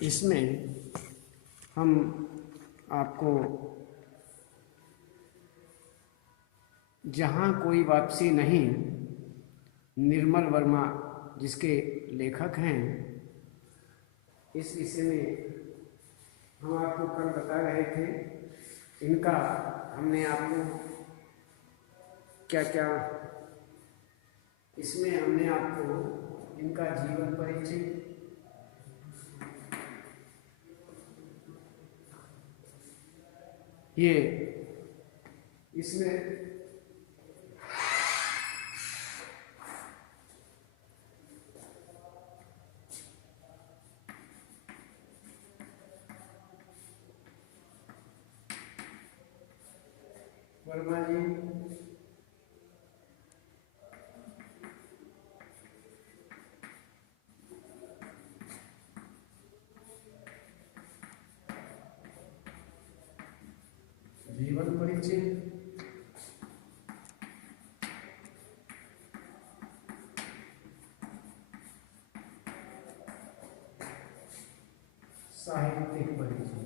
इसमें हम आपको जहाँ कोई वापसी नहीं, निर्मल वर्मा जिसके लेखक हैं, इस विषय में हम आपको कल बता रहे थे। इनका हमने आपको क्या क्या इसमें हमने आपको इनका जीवन परिचय, ये इसमें वर्मा जी जीवन परिचय, साहित्यिक परिचय,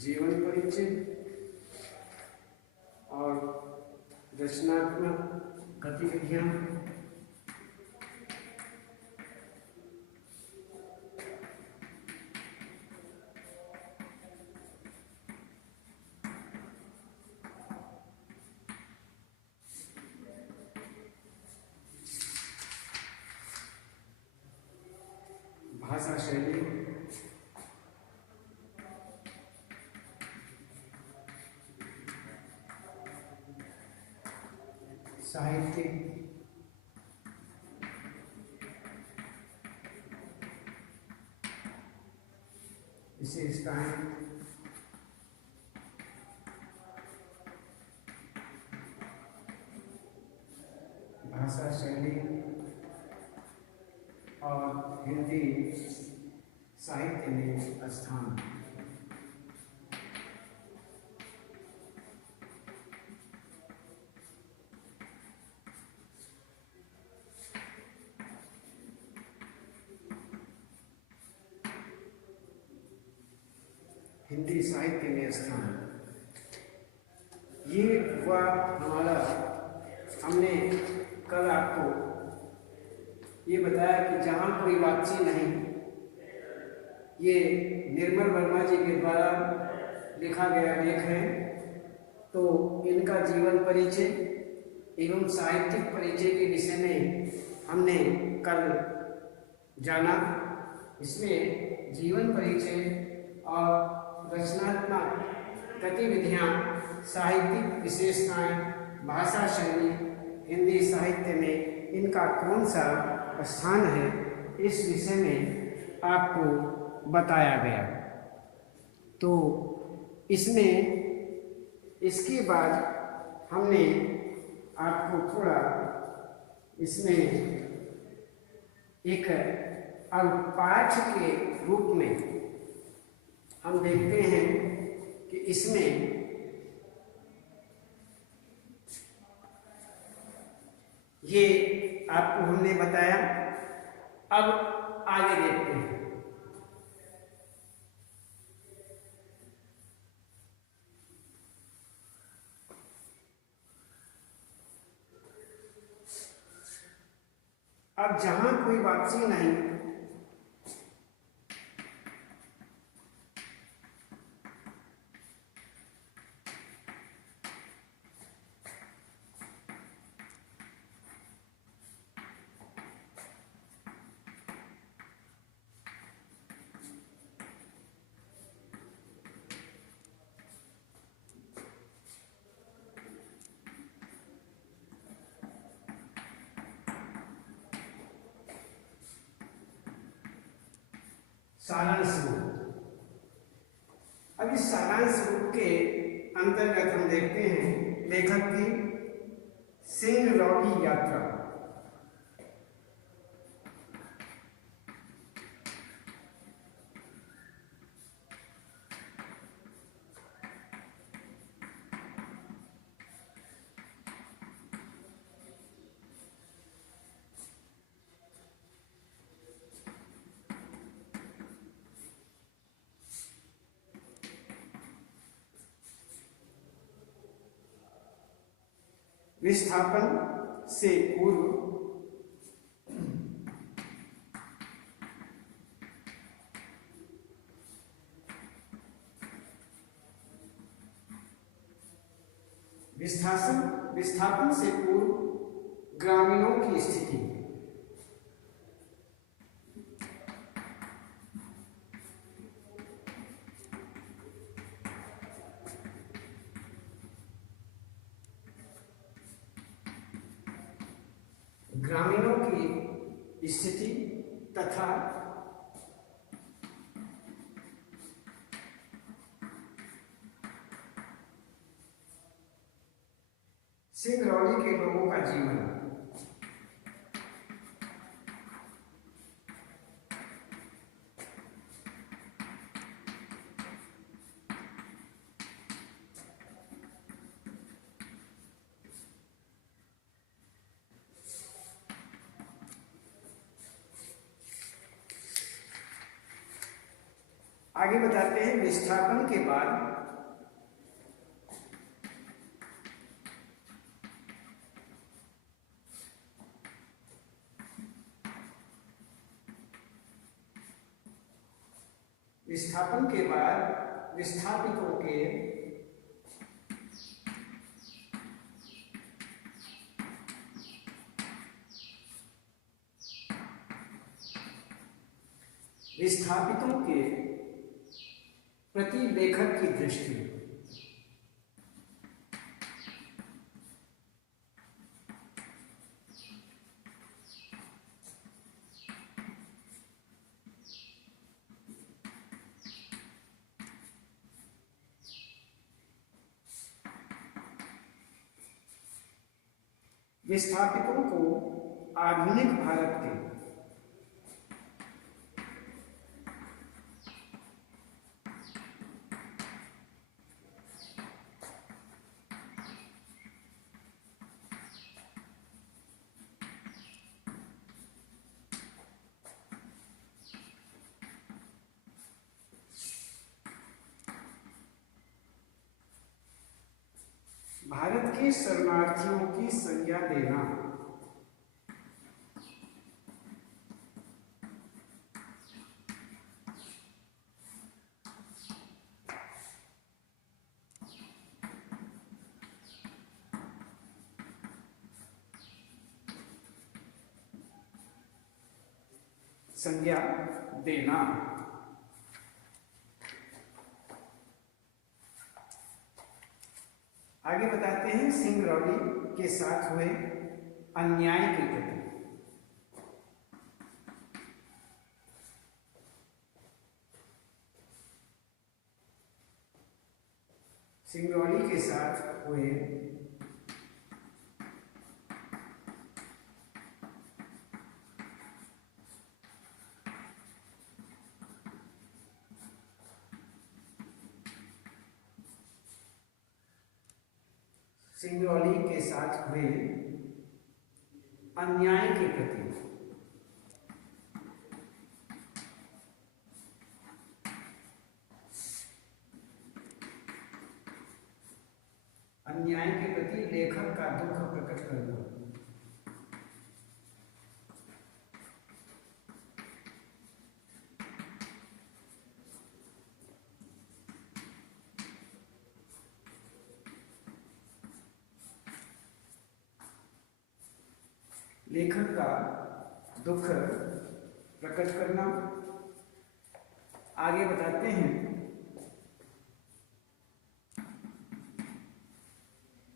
जीवन परिचय और रचनात्मक गतिविधियां, भाषा शैली, साहित्यिक विशेषताएं, भाषा शैली और हिंदी साहित्य में स्थान। हिंदी साहित्य में स्थान, ये हुआ हमारा। हमने कल आपको ये बताया कि जहाँ कोई वापसी नहीं, ये निर्मल वर्मा जी के द्वारा लिखा गया लेख है। तो इनका जीवन परिचय एवं साहित्यिक परिचय के विषय में हमने कल जाना। इसमें जीवन परिचय और रचनात्मक गतिविधियाँ, साहित्यिक विशेषताएं, भाषा शैली, हिंदी साहित्य में इनका कौन सा स्थान है, इस विषय में आपको बताया गया। तो इसमें इसके बाद हमने आपको थोड़ा इसमें एक अल्पाठ के रूप में हम देखते हैं कि इसमें ये आपको हमने बताया। अब आगे देखते हैं। अब जहां कोई वापसी नहीं, सारांश रूप। अब इस सारांश रूप के अंतर्गत हम देखते हैं लेखक की सिंगरौली यात्रा। विस्थापन से पूर्व विस्थापन से पूर्व ग्रामीणों की स्थिति। ग्रामीणों की स्थिति तथा सिंगरौली के लोगों का जीवन। आगे बताते हैं विस्थापन के बाद विस्थापितों के प्रति लेखक की दृष्टि। विस्थापितों को आधुनिक भारत के शरणार्थियों की संज्ञा देना। संज्ञा देना। आगे बताते हैं सिंगरौली के साथ हुए अन्याय के प्रति। सिंगरौली के साथ हुए अन्याय के प्रति। अन्याय के प्रति लेखक का दुख प्रकट करना। लेखक का दुख प्रकट करना। आगे बताते हैं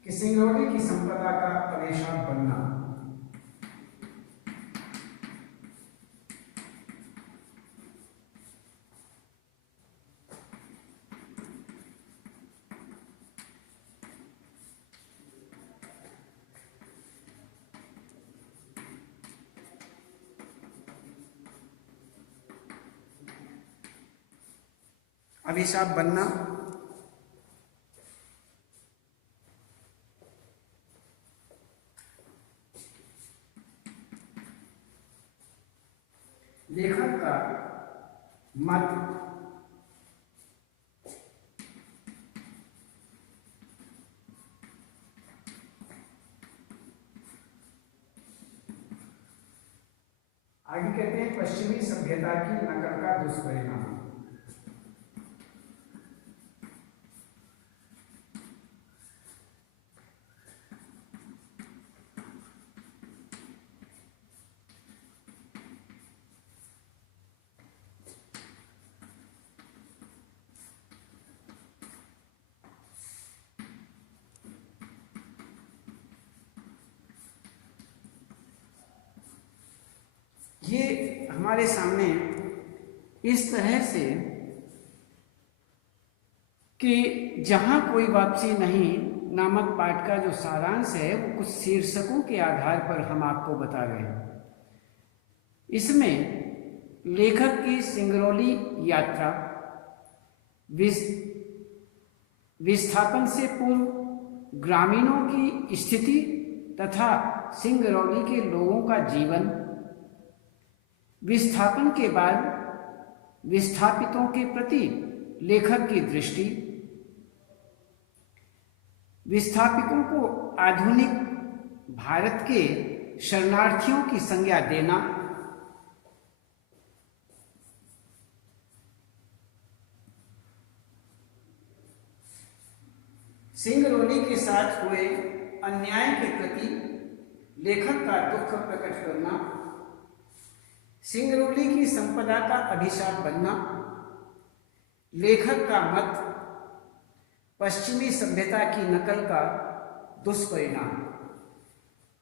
कि सिंगरौली की संपदा का अभिशाप बनना। अभिशाप बनना। लेखक का मत आगे कहते हैं पश्चिमी सभ्यता की नकल का दुष्परिणाम। ये हमारे सामने इस तरह से कि जहां कोई वापसी नहीं नामक पाठ का जो सारांश है वो कुछ शीर्षकों के आधार पर हम आपको बता रहे हैं। इसमें लेखक की सिंगरौली यात्रा, विस्थापन से पूर्व ग्रामीणों की स्थिति तथा सिंगरौली के लोगों का जीवन, विस्थापन के बाद विस्थापितों के प्रति लेखक की दृष्टि, विस्थापितों को आधुनिक भारत के शरणार्थियों की संज्ञा देना, सिंगरौली के साथ हुए अन्याय के प्रति लेखक का दुख प्रकट करना, सिंगरौली की संपदा का अभिशाप बनना, लेखक का मत पश्चिमी सभ्यता की नकल का दुष्परिणाम।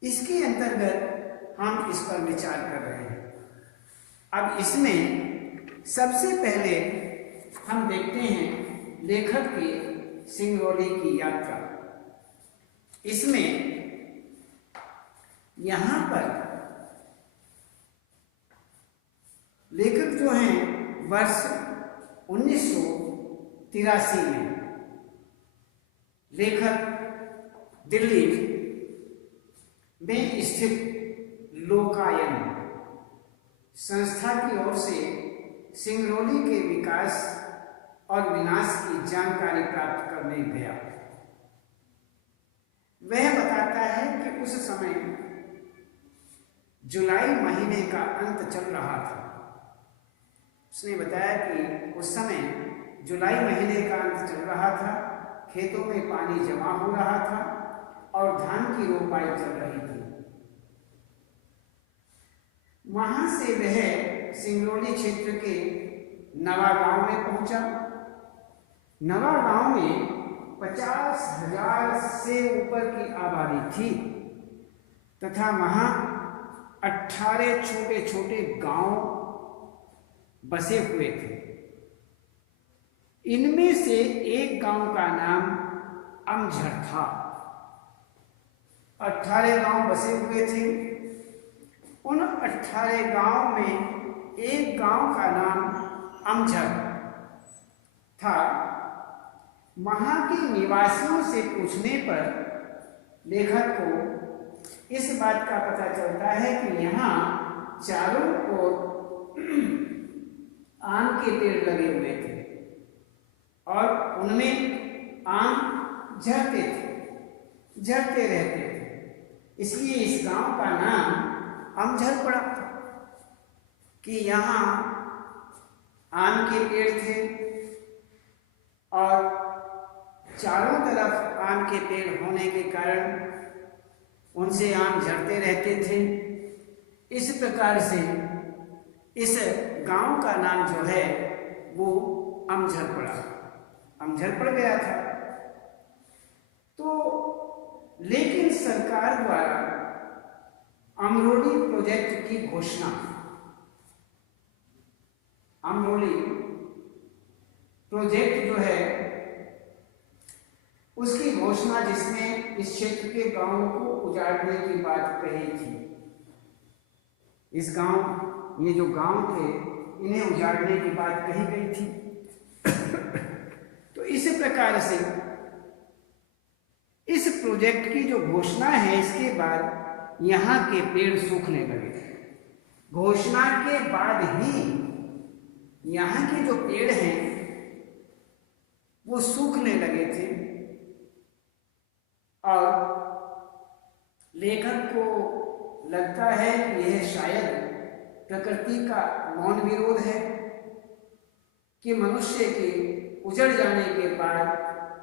इसके अंतर्गत हम इस पर विचार कर रहे हैं। अब इसमें सबसे पहले हम देखते हैं लेखक की सिंगरौली की यात्रा। इसमें यहां पर लेखक जो हैं वर्ष 1983 में लेखक दिल्ली में स्थित लोकायन संस्था की ओर से सिंगरौली के विकास और विनाश की जानकारी प्राप्त करने गया। वह बताता है कि उस समय जुलाई महीने का अंत चल रहा था। उसने बताया कि उस समय जुलाई महीने का अंत चल रहा था, खेतों में पानी जमा हो रहा था और धान की रोपाई चल रही थी। वहां से वह सिंगरौली क्षेत्र के नवा गांव में पहुंचा। नवा गांव में 50,000 से ऊपर की आबादी थी तथा वहां 18 छोटे छोटे गांव बसे हुए थे। इनमें से एक गांव का नाम अमझर था। 18 गांव बसे हुए थे। उन 18 गांव में एक गांव का नाम अमझर था। वहां के निवासियों से पूछने पर लेखक को इस बात का पता चलता है कि यहाँ चारों ओर आम के पेड़ लगे हुए थे और उनमें आम झरते रहते थे। इसलिए इस गांव का नाम अमझर पड़ा कि यहाँ आम के पेड़ थे और चारों तरफ आम के पेड़ होने के कारण उनसे आम झरते रहते थे। इस प्रकार से इस गांव का नाम जो है वो अमझर पड़ा, अमझर पड़ गया था। तो लेकिन सरकार द्वारा अमरोली प्रोजेक्ट की घोषणा, अमरोली प्रोजेक्ट जो है उसकी घोषणा, जिसमें इस क्षेत्र के गांवों को उजाड़ने की बात कही थी। इस गांव, ये जो गांव थे, इन्हें उजाड़ने की बात कही गई थी। तो इस प्रकार से इस प्रोजेक्ट की जो घोषणा है, इसके बाद यहाँ के पेड़ सूखने लगे। घोषणा के बाद ही यहाँ के जो पेड़ हैं वो सूखने लगे थे और लेखक को लगता है कि यह शायद प्रकृति का मौन विरोध है कि मनुष्य के उजड़ जाने के बाद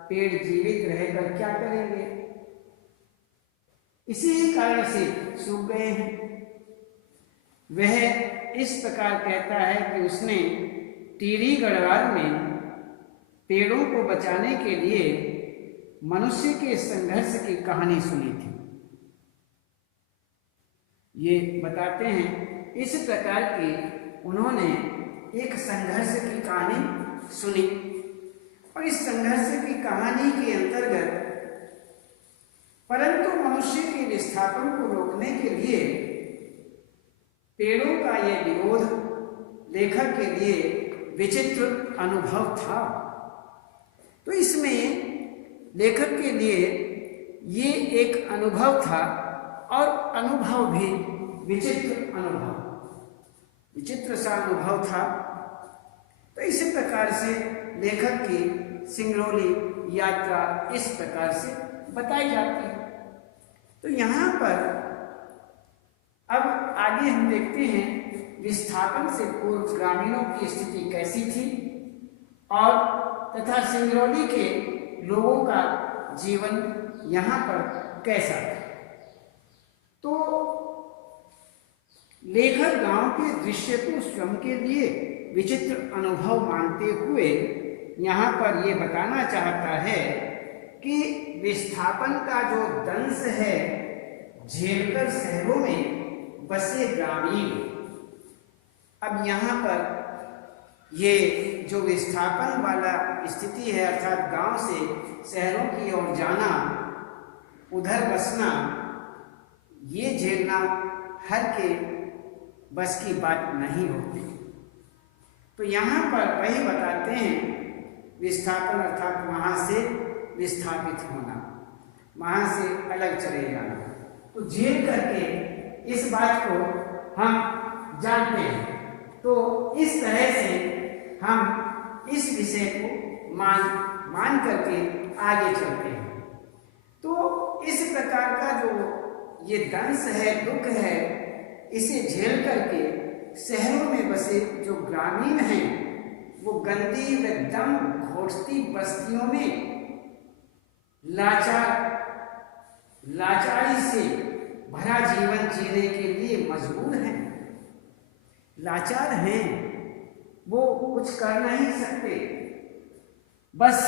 पेड़ जीवित रहकर क्या करेंगे। इसी कारण से सूख गए हैं। वह इस प्रकार कहता है कि उसने टिहरी गढ़वाल में पेड़ों को बचाने के लिए मनुष्य के संघर्ष की कहानी सुनी थी। ये बताते हैं इस प्रकार की उन्होंने एक संघर्ष की कहानी सुनी और इस संघर्ष की कहानी के अंतर्गत परंतु मनुष्य के विस्थापन को रोकने के लिए पेड़ों का यह विरोध लेखक के लिए विचित्र अनुभव था। तो इसमें लेखक के लिए ये एक अनुभव था और अनुभव भी विचित्र सा अनुभव था। तो इस प्रकार से लेखक की सिंगरौली यात्रा इस प्रकार से बताई जाती है। तो यहाँ पर अब आगे हम देखते हैं विस्थापन से पूर्व ग्रामीणों की स्थिति कैसी थी और तथा सिंगरौली के लोगों का जीवन यहाँ पर कैसा था। तो लेखक गांव के दृश्य को स्वयं के लिए विचित्र अनुभव मानते हुए यहाँ पर ये बताना चाहता है कि विस्थापन का जो दंश है झेलकर शहरों में बसे ग्रामीण। अब यहाँ पर ये जो विस्थापन वाला स्थिति है अर्थात गांव से शहरों की ओर जाना, उधर बसना, ये झेलना हर के बस की बात नहीं होती। तो यहाँ पर वही बताते हैं विस्थापन अर्थात वहाँ से विस्थापित होना, वहाँ से अलग चले जाना। तो झेल करके इस बात को हम जानते हैं। तो इस तरह से हम इस विषय को मान करके आगे चलते हैं। तो इस प्रकार का जो ये दंश है, दुख है, इसे झेल करके शहरों में बसे जो ग्रामीण हैं वो गंदी व दम घोटती बस्तियों में लाचारी से भरा जीवन जीने के लिए मजबूर हैं, लाचार हैं, वो कुछ कर नहीं सकते, बस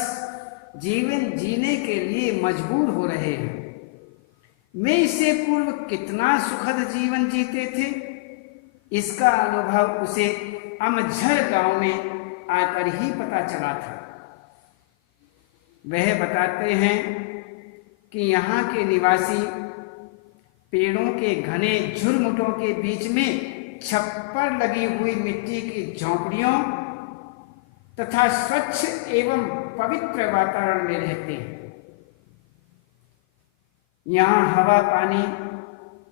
जीवन जीने के लिए मजबूर हो रहे हैं। मैं इससे पूर्व कितना सुखद जीवन जीते थे, इसका अनुभव उसे अमझर गांव में आकर ही पता चला था। वह बताते हैं कि यहाँ के निवासी पेड़ों के घने झुरमुटों के बीच में छप्पर लगी हुई मिट्टी की झोंपड़ियों तथा स्वच्छ एवं पवित्र वातावरण में रहते हैं। यहाँ हवा, पानी,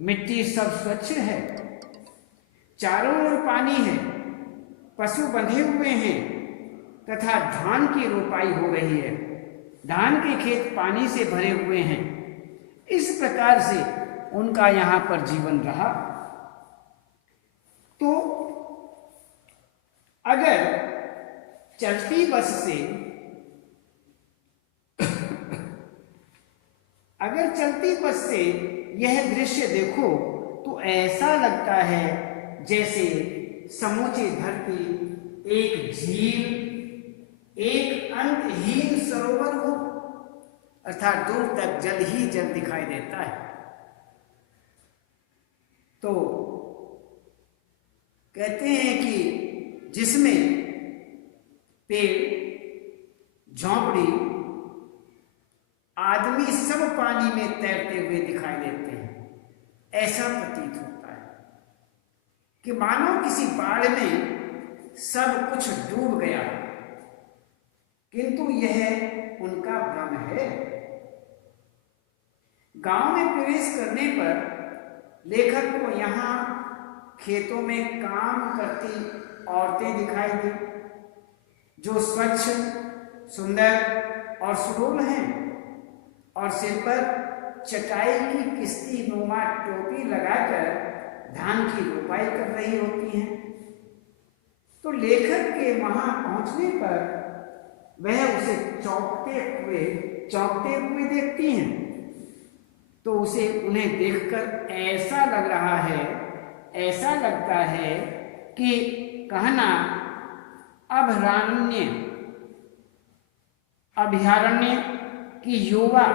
मिट्टी सब स्वच्छ है, चारों ओर पानी है, पशु बंधे हुए हैं तथा धान की रोपाई हो रही है, धान के खेत पानी से भरे हुए हैं। इस प्रकार से उनका यहाँ पर जीवन रहा। तो अगर चलती बस से यह दृश्य देखो तो ऐसा लगता है जैसे समूची धरती एक झील, एक अंतहीन सरोवर हो, अर्थात दूर तक जल ही जल दिखाई देता है। तो कहते हैं कि जिसमें पेड़, झोंपड़ी, आदमी सब पानी में तैरते हुए दिखाई देते हैं। ऐसा प्रतीत होता है कि मानो किसी बाढ़ में सब कुछ डूब गया, किंतु यह उनका भ्रम है। गांव में प्रवेश करने पर लेखक को यहाँ खेतों में काम करती औरतें दिखाई दी जो स्वच्छ, सुंदर और सुडौल हैं और सिर पर चटाई की किस्ती नुमा टोपी लगाकर धान की रोपाई कर रही होती हैं। तो लेखक के वहां पहुंचने पर वह उसे चौंकते हुए देखती हैं। तो उसे उन्हें देखकर ऐसा लग रहा है, ऐसा लगता है कि कहना अभयारण्य की युवा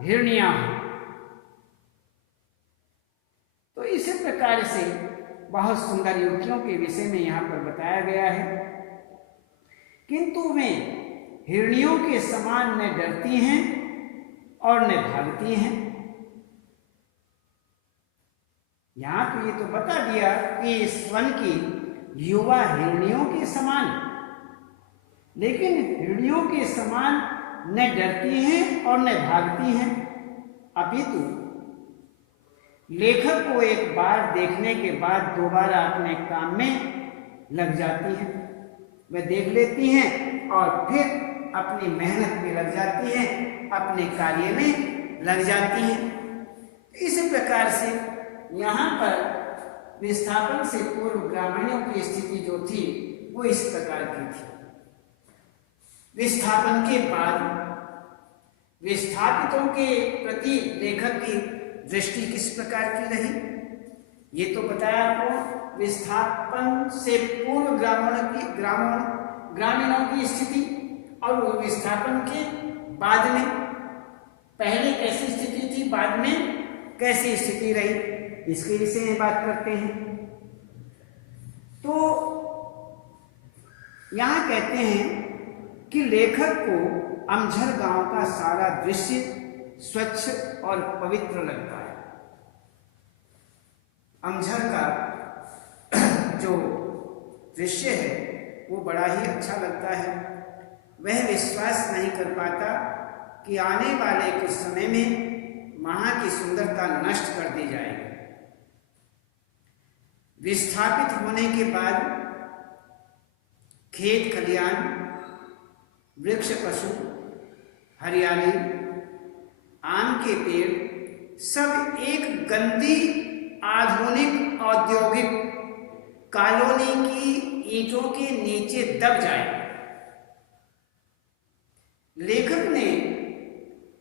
हिरनियां हैं। तो इस प्रकार से बहुत सुंदर युवतियों के विषय में यहाँ पर बताया गया है, किंतु वे हिरनियों के समान न डरती हैं और न भागती हैं। यहां तो ये तो बता दिया कि इस वन की युवा हिरनियों के समान, लेकिन हिरनियों के समान न डरती हैं और न भागती हैं, अपितु लेखक को एक बार देखने के बाद दोबारा अपने काम में लग जाती हैं। वह देख लेती हैं और फिर अपनी मेहनत में लग जाती हैं, अपने कार्य में लग जाती हैं। इस प्रकार से यहाँ पर विस्थापन से पूर्व ग्रामीणों की स्थिति जो थी वो इस प्रकार की थी। विस्थापन के बाद विस्थापितों के प्रति लेखक की दृष्टि किस प्रकार की रही, ये तो बताया आपको। विस्थापन से पूर्व ग्रामीणों की स्थिति और विस्थापन के बाद में, पहले कैसी स्थिति थी, बाद में कैसी स्थिति रही, इसके विषय में बात करते हैं। तो यहां कहते हैं कि लेखक को अमझर गांव का सारा दृश्य स्वच्छ और पवित्र लगता है। अमझर का जो दृश्य है वो बड़ा ही अच्छा लगता है। वह विश्वास नहीं कर पाता कि आने वाले कुछ समय में वहां की सुंदरता नष्ट कर दी जाएगी। विस्थापित होने के बाद खेत खलियान, वृक्ष, पशु, हरियाली, आम के पेड़ सब एक गंदी आधुनिक औद्योगिक कॉलोनी की ईंटों के नीचे दब जाए। लेखक ने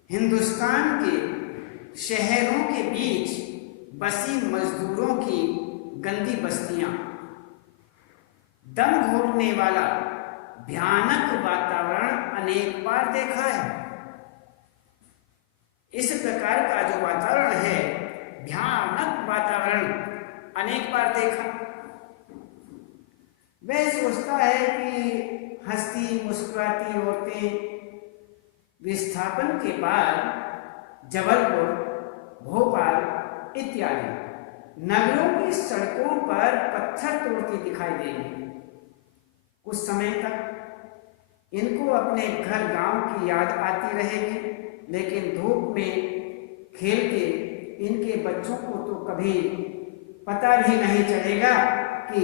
हिंदुस्तान के शहरों के बीच बसी मजदूरों की गंदी बस्तियां, दम घोटने वाला भयानक वातावरण अनेक बार देखा है। इस प्रकार का जो वातावरण है, भयानक वातावरण अनेक बार देखा। वह सोचता है कि हंसती मुस्कुराती औरतें विस्थापन के बाद जबलपुर, भोपाल इत्यादि नगरों की सड़कों पर पत्थर तोड़ती दिखाई देंगी। कुछ समय तक इनको अपने घर गांव की याद आती रहेगी, लेकिन धूप में खेलते इनके बच्चों को तो कभी पता भी नहीं चलेगा कि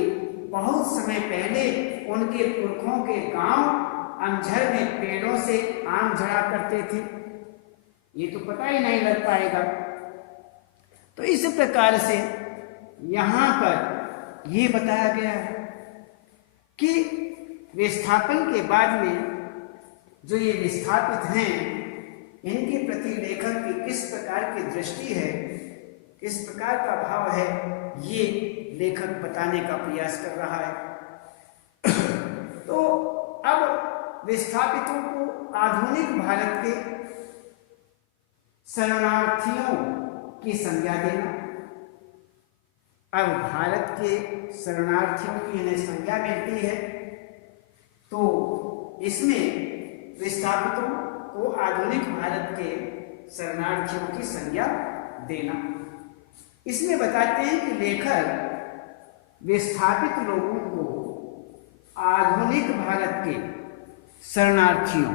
बहुत समय पहले उनके पुरखों के गांव अमझर में पेड़ों से आम झड़ा करते थे। ये तो पता ही नहीं लग पाएगा। तो इस प्रकार से यहाँ पर ये बताया गया है कि विस्थापन के बाद में जो ये विस्थापित हैं, इनके प्रति लेखक की किस प्रकार की दृष्टि है, किस प्रकार का भाव है, ये लेखक बताने का प्रयास कर रहा है। तो अब विस्थापितों को आधुनिक भारत के शरणार्थियों की संज्ञा देना। अब भारत के शरणार्थियों की इन्हें संज्ञा मिलती है, तो इसमें विस्थापितों को आधुनिक भारत के शरणार्थियों की संज्ञा देना। इसमें बताते हैं कि लेखक विस्थापित लोगों को आधुनिक भारत के शरणार्थियों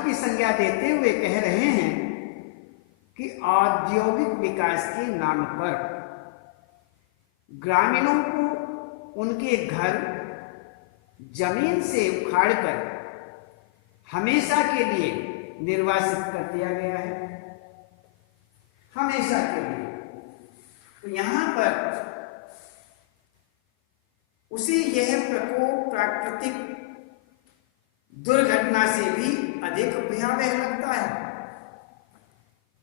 की संज्ञा देते हुए कह रहे हैं कि औद्योगिक विकास के नाम पर ग्रामीणों को उनके घर जमीन से उखाड़कर हमेशा के लिए निर्वासित कर दिया गया है, हमेशा के लिए। तो यहां पर उसे यह प्रकोप प्राकृतिक दुर्घटना से भी अधिक भयावह लगता है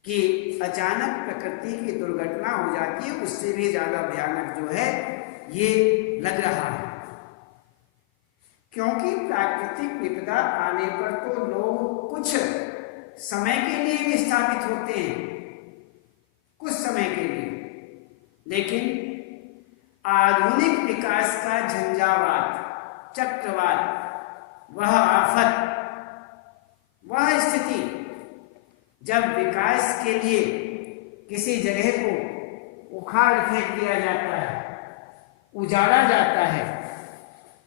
कि अचानक प्रकृति की दुर्घटना हो जाती है, उससे भी ज्यादा भयानक जो है ये लग रहा है। क्योंकि प्राकृतिक विपदा आने पर तो लोग कुछ समय के लिए विस्थापित होते हैं, कुछ समय के लिए, लेकिन आधुनिक विकास का झंझावात, चक्रवात, वह आफत, वह स्थिति जब विकास के लिए किसी जगह को उखाड़ फेंक दिया जाता है, उजाड़ा जाता है,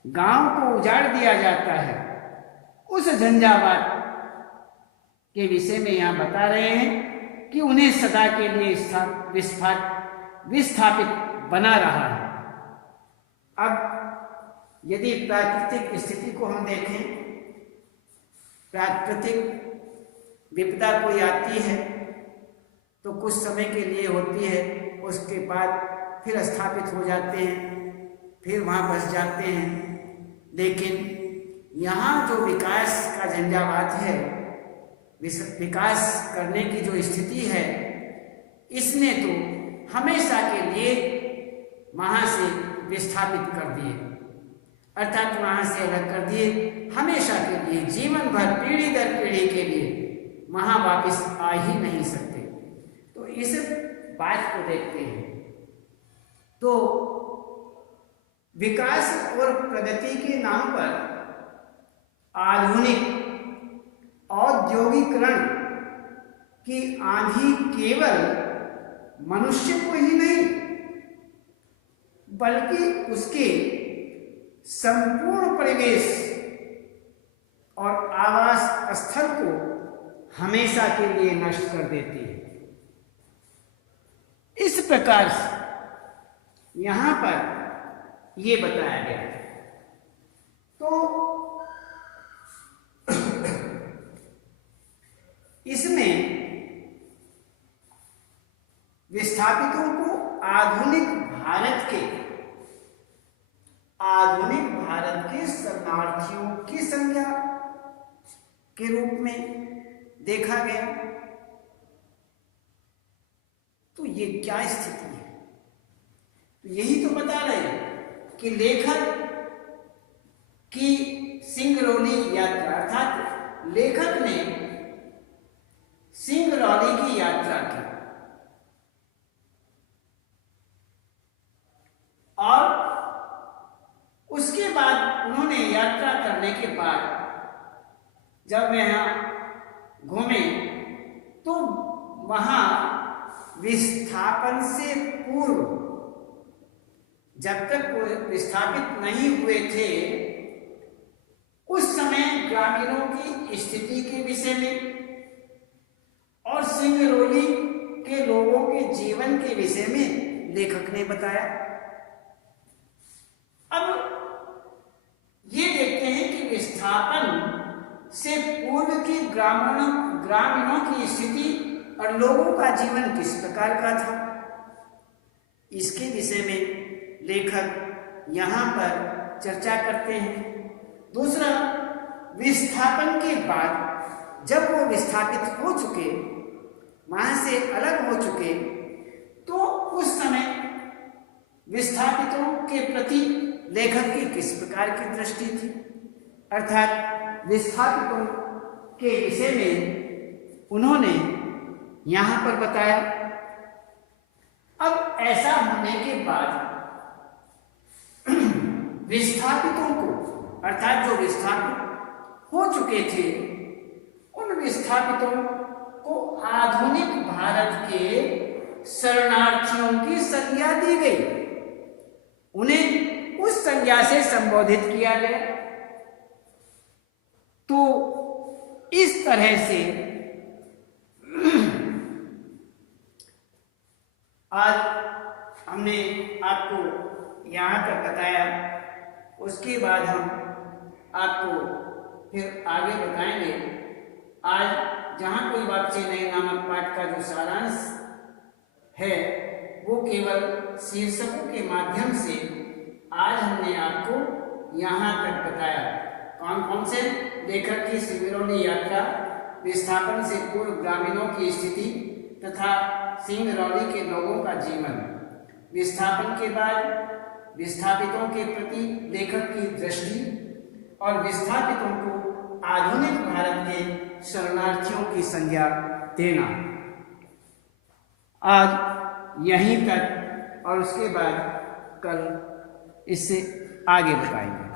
गांव को उजाड़ दिया जाता है, उस झंझावात के विषय में यहां बता रहे हैं कि उन्हें सदा के लिए विस्थापित बना रहा है। अब यदि प्राकृतिक स्थिति को हम देखें, प्राकृतिक विपदा कोई आती है तो कुछ समय के लिए होती है, उसके बाद फिर स्थापित हो जाते हैं, फिर वहाँ बस जाते हैं। लेकिन यहाँ जो विकास का झंझावात है, विकास करने की जो स्थिति है, इसने तो हमेशा के लिए वहाँ से विस्थापित कर दिए, अर्थात वहाँ से अलग कर दिए, हमेशा के लिए, जीवन भर, पीढ़ी दर पीढ़ी के लिए वहाँ वापस आ ही नहीं सकते। तो इस बात को देखते हैं तो विकास और प्रगति के नाम पर आधुनिक औद्योगिकरण की आंधी केवल मनुष्य को ही नहीं बल्कि उसके संपूर्ण परिवेश और आवास स्थल को हमेशा के लिए नष्ट कर देती है। इस प्रकार से यहां पर यह बताया गया है। तो इसमें विस्थापितों को आधुनिक भारत के शरणार्थियों की संज्ञा के रूप में देखा गया। तो ये क्या स्थिति है? तो यही तो बता रहे हैं कि लेखक की सिंगरौली यात्रा, अर्थात लेखक ने सिंगरौली की यात्रा की और उसके बाद उन्होंने यात्रा करने के बाद जब वे यहाँ घूमे तो वहाँ विस्थापन से पूर्व, जब तक वो विस्थापित नहीं हुए थे, उस समय ग्रामीणों की स्थिति के विषय में और सिंगरौली के लोगों के जीवन के विषय में लेखक ने बताया। अब ये देखते हैं कि विस्थापन से पूर्व की ग्रामीणों की स्थिति और लोगों का जीवन किस प्रकार का था, इसके विषय में लेखक यहाँ पर चर्चा करते हैं। दूसरा, विस्थापन के बाद जब वो विस्थापित हो चुके, वहां से अलग हो चुके, तो उस समय विस्थापितों के प्रति लेखक की किस प्रकार की दृष्टि थी, अर्थात विस्थापितों के विषय में उन्होंने यहां पर बताया। अब ऐसा होने के बाद विस्थापितों को, अर्थात जो विस्थापित हो चुके थे, उन विस्थापितों को आधुनिक भारत के शरणार्थियों की संज्ञा दी गई, उन्हें उस संज्ञा से संबोधित किया गया। तो इस तरह से आज हमने आपको यहाँ तक बताया। उसके बाद हम आपको फिर आगे बताएंगे। आज जहाँ कोई बात से नहीं नामक पाठ का जो सारांश है वो केवल शीर्षकों के माध्यम से आज हमने आपको यहाँ तक बताया। कौन कौन से? लेखक की सिंगरौली यात्रा, विस्थापन से पूर्व ग्रामीणों की स्थिति तथा सिंगरौली के लोगों का जीवन, विस्थापन के बाद विस्थापितों के प्रति लेखक की दृष्टि और विस्थापितों को आधुनिक भारत के शरणार्थियों की संज्ञा देना। आज यहीं तक और उसके बाद कल इससे आगे बताएंगे।